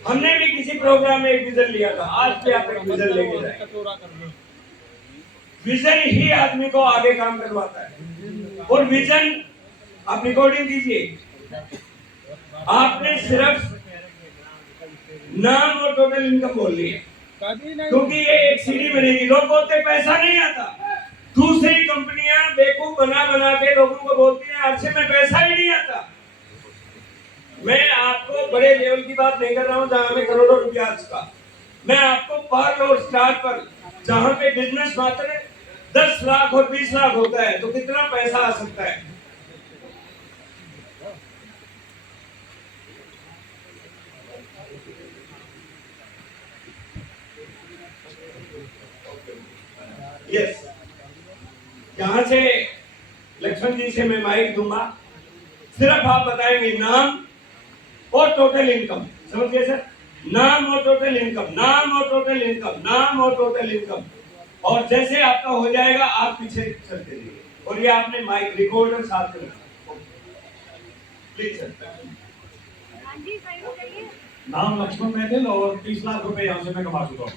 हमने भी किसी प्रोग्राम में एक विजन लिया था, आज भी आप एक विजन लेके जाए। विजन ही आदमी को आगे काम करवाता है। और विजन आप रिकॉर्डिंग कीजिए, आपने सिर्फ नाम और टोटल इनकम बोल ली है, क्योंकि ये एक सीडी बनेगी। लोग बोलते पैसा नहीं आता, दूसरी कंपनियां बेवकूफ बना बना के लोगों को बोलती हैं अर्से में पैसा ही नहीं आता। मैं आपको बड़े लेवल की बात नहीं कर रहा हूं जहां में करोड़ों रुपया का, मैं आपको पर और स्टार पर जहां पे बिजनेस मात्र 10 लाख और 20 लाख होता है तो कितना पैसा आ सकता है। यस, यहां से लक्ष्मण जी से मैं माइक दूंगा, सिर्फ आप बताएंगे नाम और टोटल इनकम। समझ गए सर? नाम और टोटल इनकम, नाम और टोटल इनकम, नाम और टोटल इनकम। और जैसे आपका हो जाएगा आप पीछे चलते रहिए, और ये आपने माइक रिकॉर्डर साथ में रखना प्लीज सर। नाम लक्ष्मण मैथिल और 30 लाख रुपए यहाँ से मैं कमा चुका हूँ।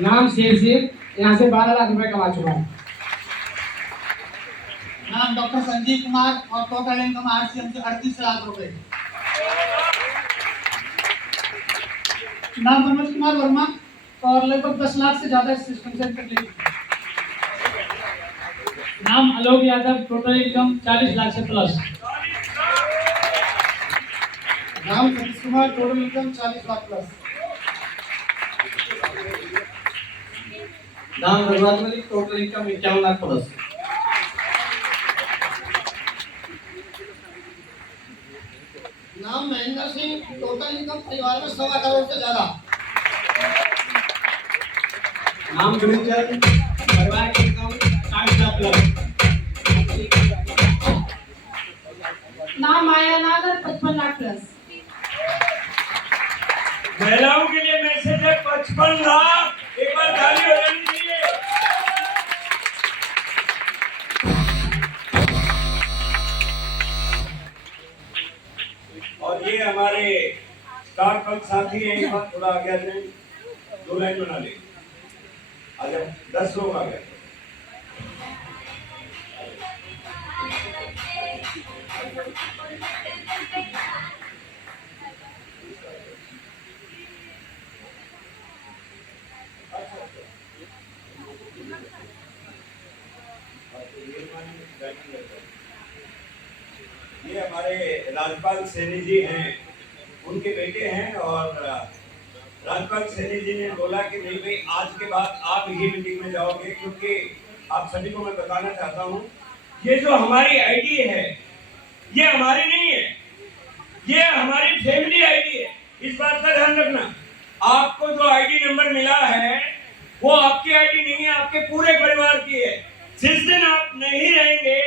नाम शेर सिंह, यहाँ से 12 लाख रुपए कमा चुका हूँ। नाम डॉक्टर संजीव कुमार और टोटल इनकम आरसीएम से 38 लाख रुपए। नाम मनोज कुमार वर्मा और लगभग 10 लाख से ज्यादा सिस्टम से कर। नाम आलोक यादव, टोटल इनकम 40 लाख से प्लस। नाम Satish Kumar, total income 40 lakh plus. नाम Raghunath Malik, total income 51 lakh plus. नाम महेंद्र सिंह, टोटल इनकम परिवार में 1.25 करोड़ से ज्यादा। नाम गुरुचंद, परिवार की इनकम 40 लाख प्लस। नाम माया नागर, 55 लाख प्लस। महिलाओं के लिए मैसेज है 55 लाख, एक बार ताली हो जानी चाहिए। और ये हमारे स्टार पल साथी हैं, एक बार थोड़ा आगे आ जाए, 2 लाइन बना ले, आ जाओ, 10 लोग आ गए। ये हमारे राजपाल सैनी जी हैं, उनके बेटे हैं। और राजपाल सैनी जी ने बोला कि नहीं भाई आज के बाद आप ही मीटिंग में जाओगे, क्योंकि आप सभी को मैं बताना चाहता हूँ ये जो हमारी आईडी है ये हमारी नहीं है, ये हमारी फैमिली आईडी है। इस बात का ध्यान रखना, आपको जो आईडी नंबर मिला है वो आपकी आईडी नहीं है, आपके पूरे परिवार की है। जिस दिन आप नहीं रहेंगे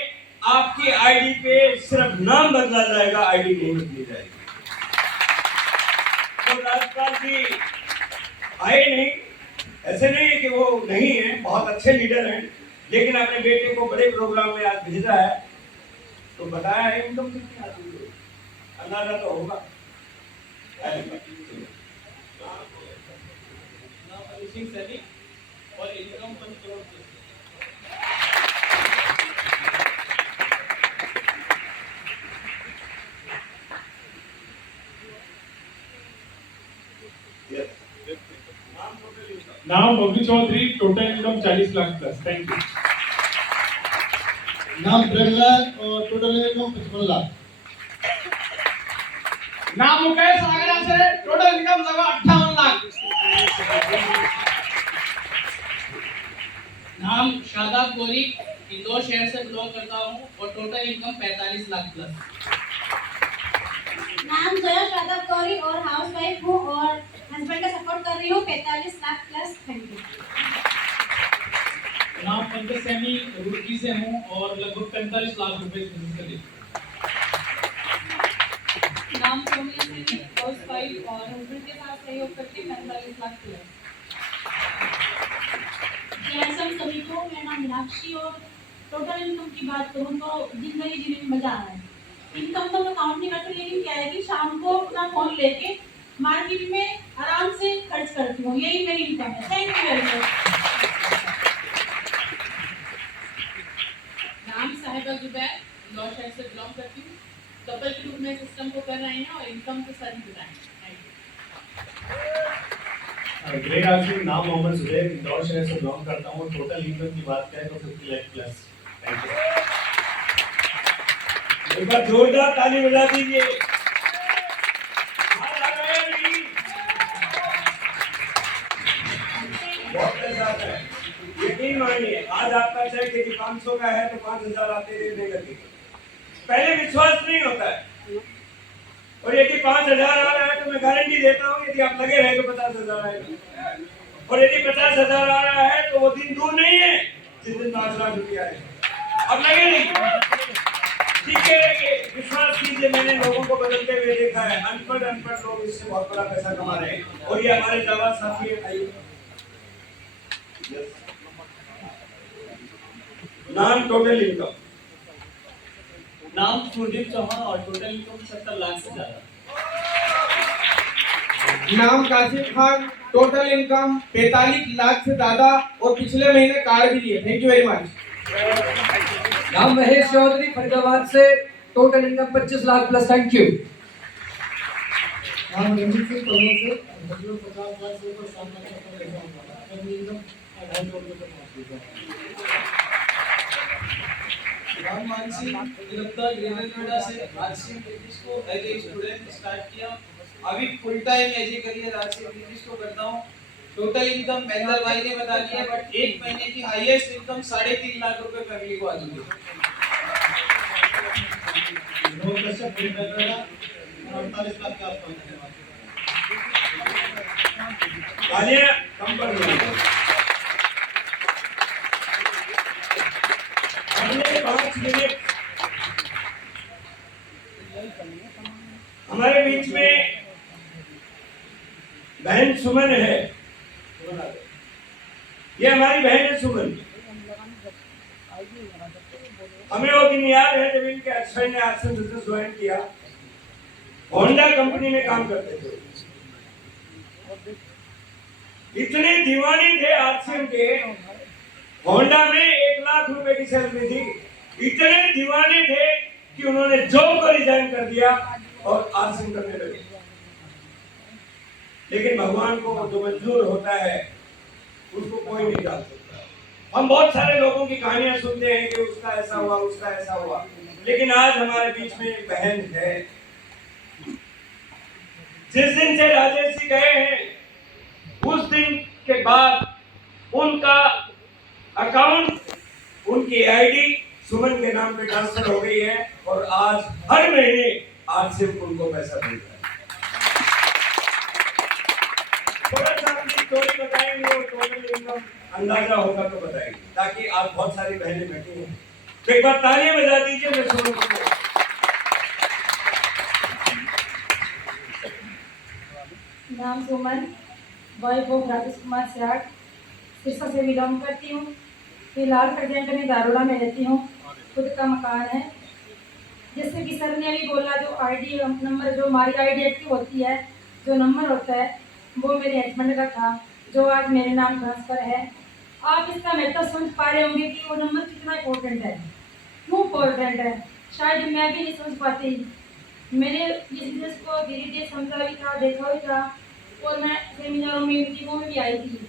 आपकी आईडी पे सिर्फ नाम बदला जाएगा, आईडी नहीं बदली जाएगी। तो राजपाल जी आए नहीं, ऐसे नहीं है कि वो नहीं है, बहुत अच्छे लीडर हैं, लेकिन अपने बेटे को बड़े प्रोग्राम में आज भेजा है तो बताया है इनकम कितनी आती है, अंदाजा तो होगा। और इनकम 5 करोड़। नाम Babli Chaudhary, total income 40 lakh plus. Thank you. नाम ब्रह्मलाल और टोटल इनकम 55 लाख। नाम मुकेश आगरा से, टोटल इनकम लगभग 58 लाख। नाम शादाब गोरी, इंदौर शहर से बिलोंग करता हूँ और टोटल इनकम 45 लाख प्लस। नाम जया शादाब गौरी और हाउस वाइफ हूँ और हस्बैंड का सपोर्ट कर रही हूँ, 45 लाख प्लस। Thank you. नाम पंकज सैनी, रुड़की से हूँ और लगभग 45 लाख रुपए बिजनेस कर लेती हूँ। नाम सोनिया सैनी, हाउस वाइफ और हस्बैंड के साथ सहयोग करके 45 लाख प्लस। कैसे सभी को, मेरा नाम मीनाक्षी और टोटल इनकम की बात करूँ तो जिंदगी जीने में मजा आ रहा है। इनकम तो मैं काउंट नहीं करती, लेकिन क्या है कि शाम को अपना फोन लेके मार्केट में आराम से खर्च करती हूँ, यही मेरी इनकम है। Thank you very much. नाम साहिबा जुबैर, लॉ शहर से बिलोंग करती हूँ। कपल के रूप में सिस्टम को कर रहे हैं और इनकम के साथ भी बताएं। ग्रेट आसिफ, नाम मोहम्मद सुबैर, इंदौर शहर से बिलोंग करता हूँ। टोटल इनकम की बात करें तो 50 लाख प्लस। Thank you. एक बार जोरदार ताली बजा दीजिए। आज आ गए नहीं? बहुत पैसा आता है, यकीन मानिए। आज आपका चेक यदि 500 का है तो 5000 आते देने लगे। पहले विश्वास नहीं होता है, और यदि 5000 आ रहा है तो मैं गारंटी देता हूँ यदि आप लगे रहे तो 50,000 आएगा। और यदि 50,000 आ रहा है तो वो दिन दूर नहीं है जिस दिन 5 लाख रुपया आएगा। अब लगे नहीं, सीखे रहिए, विश्वास कीजिए। मैंने लोगों को बदलते हुए देखा है। अनपढ़ लोग इससे बहुत बड़ा पैसा कमा रहे हैं, और ये हमारे जावाद साथी हैं। नाम टोटल इनकम। नाम कुलदीप चौहान और टोटल इनकम 70 लाख से ज्यादा। नाम कासिम खान, टोटल इनकम 45 लाख से ज्यादा और पिछले महीने कार भी लिए। Thank you very much. नाम महेश चौधरी, फरीदाबाद से, total income 25 lakh plus. Thank you. नाम रंजीत सिंह कलवा से, 50 लाख से ऊपर सामना करता है। इनकम 2.5 करोड़ रुपए का नाम मानसी, गिरफ्तार ग्रेटर नोएडा से, आज से इंग्लिश को एज ए स्टूडेंट स्टार्ट किया। अभी full time as a career आज से इंग्लिश को करता हूँ। टोटल इनकम महेंद्र भाई ने बता दिया, बट एक महीने की हाईएस्ट इनकम 3.5 लाख रुपए फैमिली को आती है। 48 लाख के आसपास। तालियां कम कर दो। अगले 5 मिनट हमारे बीच में बहन सुमन है। ये हमारी बहन है सुमन। हमें वो दिन याद है जब इनके अक्षय ने आज से बिजनेस ज्वाइन किया। होंडा कंपनी में काम करते थे। इतने दीवाने थे आरसीएम के, होंडा में 1 लाख रुपए की सैलरी थी। इतने दीवाने थे कि उन्होंने जॉब को रिजाइन कर दिया और आरसीएम करने लगे। लेकिन भगवान को जो मंजूर होता है उसको कोई नहीं डाल सकता। हम बहुत सारे लोगों की कहानियां सुनते हैं कि उसका ऐसा हुआ, उसका ऐसा हुआ, लेकिन आज हमारे बीच में एक बहन है। जिस दिन से राजेश जी गए हैं उस दिन के बाद उनका अकाउंट, उनकी आईडी सुमन के नाम पे ट्रांसफर हो गई है और आज हर महीने आज से उनको पैसा मिल रहा है। थोड़ा सा अपनी स्टोरी बताएंगे और टोटल इनकम अंदाजा होगा तो बताएंगे, ताकि आप बहुत सारी बहनें बैठी हैं तो एक बार तालियां बजा दीजिए। मैं सुमन को नाम सुमन, वाइफ ऑफ राजेश कुमार सियाट, सिरसा से बिलोंग करती हूँ। फिलहाल प्रेजेंट में दारोड़ा में रहती हूँ। खुद का मकान है। जैसे कि सर ने अभी बोला, जो आईडी नंबर, जो हमारी आईडी एक्टिव होती है, जो नंबर होता है वो मेरे हस्बैंड का था, जो आज मेरे नाम ट्रांसफ़र है। आप इसका मतलब समझ पा रहे होंगे कि वो नंबर कितना इम्पोर्टेंट है, क्यों इम्पोर्टेंट है। शायद मैं भी नहीं समझ पाती। मैंने इस बिजनेस को धीरे धीरे समझा भी था, देखा भी था, और मैं सेमिनारों में, मीटिंगों में भी आई थी,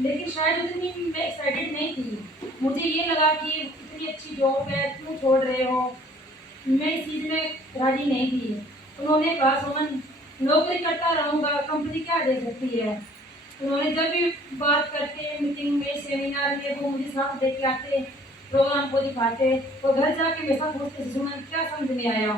लेकिन शायद उतनी मैं एक्साइटेड नहीं थी। मुझे ये लगा कि इतनी अच्छी जॉब है, क्यों छोड़ रहे हो। मैं इस चीज़ में राजी नहीं थी। उन्होंने कहा, सुमन नौकरी करता रहूँगा, कंपनी क्या दे सकती है। उन्होंने जब भी बात करके मीटिंग में, सेमिनार में, वो मुझे साथ देके आते, प्रोग्राम को दिखाते, और घर जाके हमेशा पूछते, सुमन क्या समझ में आया,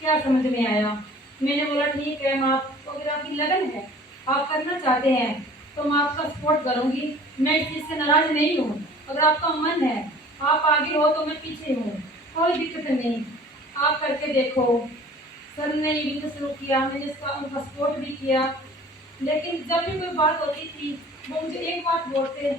क्या समझ में आया। मैंने बोला ठीक है, मैं आपको, अगर आपकी लगन है, आप करना चाहते हैं तो मैं आपका सपोर्ट करूंगी। मैं इस चीज़ से नाराज़ नहीं हूँ। अगर आपका मन है, आप आगे हो तो मैं पीछे हूँ, कोई दिक्कत नहीं, आप करके देखो। सर ने ये बिजनेस शुरू किया, मैंने इसका उनका सपोर्ट भी किया, लेकिन जब भी कोई बात होती थी वो मुझे एक बात बोलते,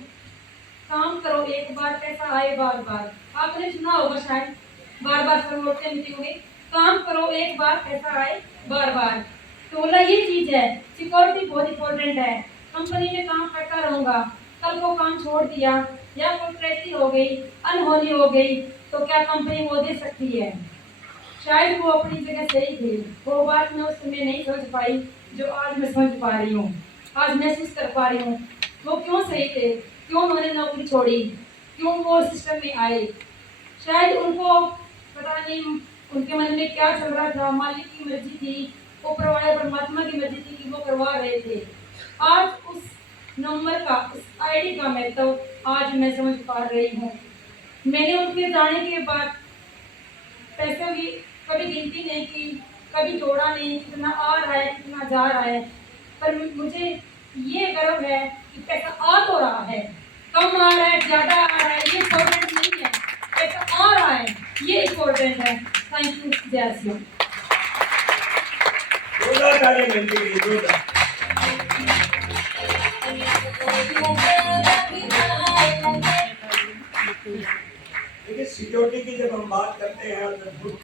काम करो एक बार, पैसा आए बार बार। आपने सुना होगा शायद, बार बार सर बोलते मीटिंग में, काम करो एक बार, पैसा आए बार बार। तो बोला ये चीज है, सिक्योरिटी बहुत इंपॉर्टेंट है। कंपनी में काम करता रहूंगा, कल को काम छोड़ दिया या कोई ट्रेजेडी हो गई, अनहोनी हो गई, तो क्या कंपनी वो दे सकती है? शायद वो अपनी जगह सही थी, वो बात मैं उस समय नहीं समझ पाई जो आज मैं समझ पा रही हूँ, आज महसूस कर पा रही हूँ। वो क्यों सही थे, क्यों उन्होंने नौकरी छोड़ी, क्यों वो सिस्टम में आए। शायद उनको पता नहीं उनके मन में क्या चल रहा था, मालिक की मर्जी थी, ऊपर वाले परमात्मा की मर्जी थी कि वो करवा रहे थे। आज उस नंबर का, उस आईडी का महत्व आज मैं समझ पा रही हूँ। मैंने उनके जाने के बाद पैसों की कभी गिनती नहीं की, कभी जोड़ा नहीं, कितना आ रहा है कितना जा रहा है, पर मुझे ये गर्व है कि पैसा आ तो रहा है, कम आ रहा है ज्यादा आ रहा है ये इम्पोर्टेंट नहीं है, पैसा आ रहा है ये इम्पोर्टेंट है। थैंक यू, जय श्री राम। जोरदार ताली मिलती है, जोरदार। देखिए सिक्योरिटी की जब हम बात करते हैं और